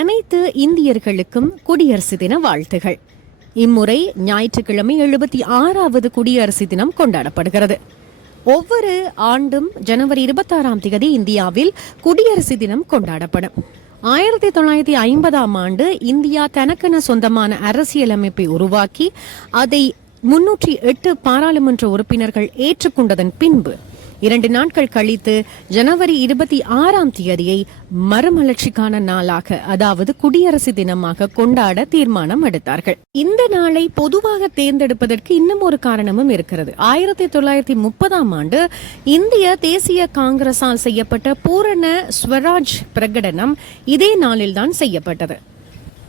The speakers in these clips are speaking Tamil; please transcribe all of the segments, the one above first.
அனைத்து இந்தியர்களுக்கும் குடியரசு தின வாழ்த்துகள். இம்முறை ஞாயிற்றுக்கிழமை 76வது குடியரசு தினம் கொண்டாடப்படுகிறது. ஒவ்வொரு ஆண்டும் ஜனவரி 26ஆம் தேதி இந்தியாவில் குடியரசு தினம் கொண்டாடப்படும். 1950ஆம் ஆண்டு இந்தியா தனக்கென சொந்தமான அரசியலமைப்பை உருவாக்கி அதை 308 பாராளுமன்ற உறுப்பினர்கள் ஏற்றுக்கொண்டதன் பின்பு 2 நாட்கள் கழித்து ஜனவரி 26ஆம் தேதியை மறுமலர்ச்சிக்கான நாளாக, அதாவது குடியரசு தினமாக கொண்டாட தீர்மானம் எடுத்தார்கள். இந்த நாளை பொதுவாக தேர்ந்தெடுப்பதற்கு இன்னும் ஒரு காரணமும் இருக்கிறது. 1930ஆம் ஆண்டு இந்திய தேசிய காங்கிரஸால் செய்யப்பட்ட பூரண ஸ்வராஜ் பிரகடனம் இதே நாளில்தான் செய்யப்பட்டது.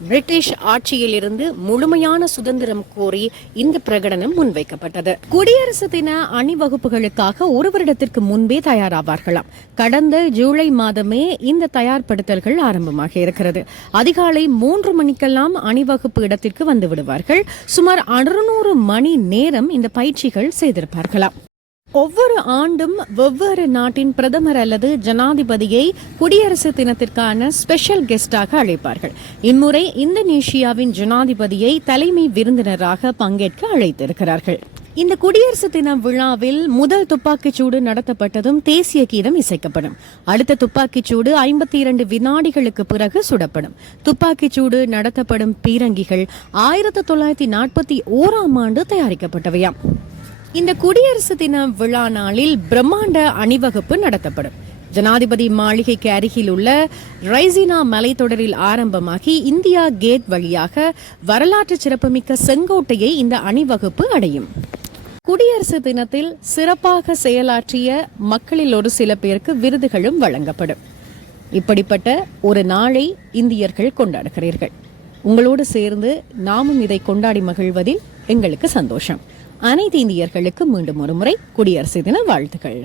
பிரிட்டிஷ் ஆட்சியில் இருந்து முழுமையான சுதந்திரம் கோரி இந்த பிரகடனம் முன்வைக்கப்பட்டது. குடியரசு தின அணிவகுப்புகளுக்காக ஒரு வருடத்திற்கு முன்பே தயாராவார்களாம். கடந்த ஜூலை மாதமே இந்த தயார்படுத்தல்கள் ஆரம்பமாக இருக்கிறது. அதிகாலை 3 மணிக்கெல்லாம் அணிவகுப்பு இடத்திற்கு வந்து விடுவார்கள். சுமார் 600 மணி நேரம் இந்த பயிற்சிகள் செய்திருப்பார்களாம். ஒவ்வொரு ஆண்டும் வெவ்வேறு நாட்டின் பிரதமர் அல்லது ஜனாதிபதியை குடியரசு தினத்திற்கான ஸ்பெஷல் கெஸ்டாக அழைப்பார்கள். இம்முறை இந்தோனேஷியாவின் ஜனாதிபதியை தலைமை விருந்தினராக பங்கேற்க அழைத்திருக்கிறார்கள். இந்த குடியரசு தின விழாவில் முதல் துப்பாக்கிச்சூடு நடத்தப்பட்டதும் தேசிய கீதம் இசைக்கப்படும். அடுத்த துப்பாக்கிச்சூடு 52 வினாடிகளுக்கு பிறகு சுடப்படும். துப்பாக்கிச்சூடு நடத்தப்படும் பீரங்கிகள் 1941ஆம் ஆண்டு தயாரிக்கப்பட்டவையாம். இந்த குடியரசு தின விழா நாளில் பிரம்மாண்ட அணிவகுப்பு நடத்தப்படும். ஜனாதிபதி மாளிகைக்கு அருகில் உள்ள ரைசினா மலைத்தொடரில் ஆரம்பமாகி இந்தியா கேட் வழியாக வரலாற்று சிறப்புமிக்க செங்கோட்டையை இந்த அணிவகுப்பு அடையும். குடியரசு தினத்தில் சிறப்பாக செயலாற்றிய மக்களில் ஒரு சில பேருக்கு விருதுகளும் வழங்கப்படும். இப்படிப்பட்ட ஒரு நாளை இந்தியர்கள் கொண்டாடுகிறீர்கள். உங்களோடு சேர்ந்து நாமும் இதை கொண்டாடி மகிழ்வதில் எங்களுக்கு சந்தோஷம். அனைத்து இந்தியர்களுக்கு மீண்டும் ஒரு முறை குடியரசு தின வாழ்த்துக்கள்.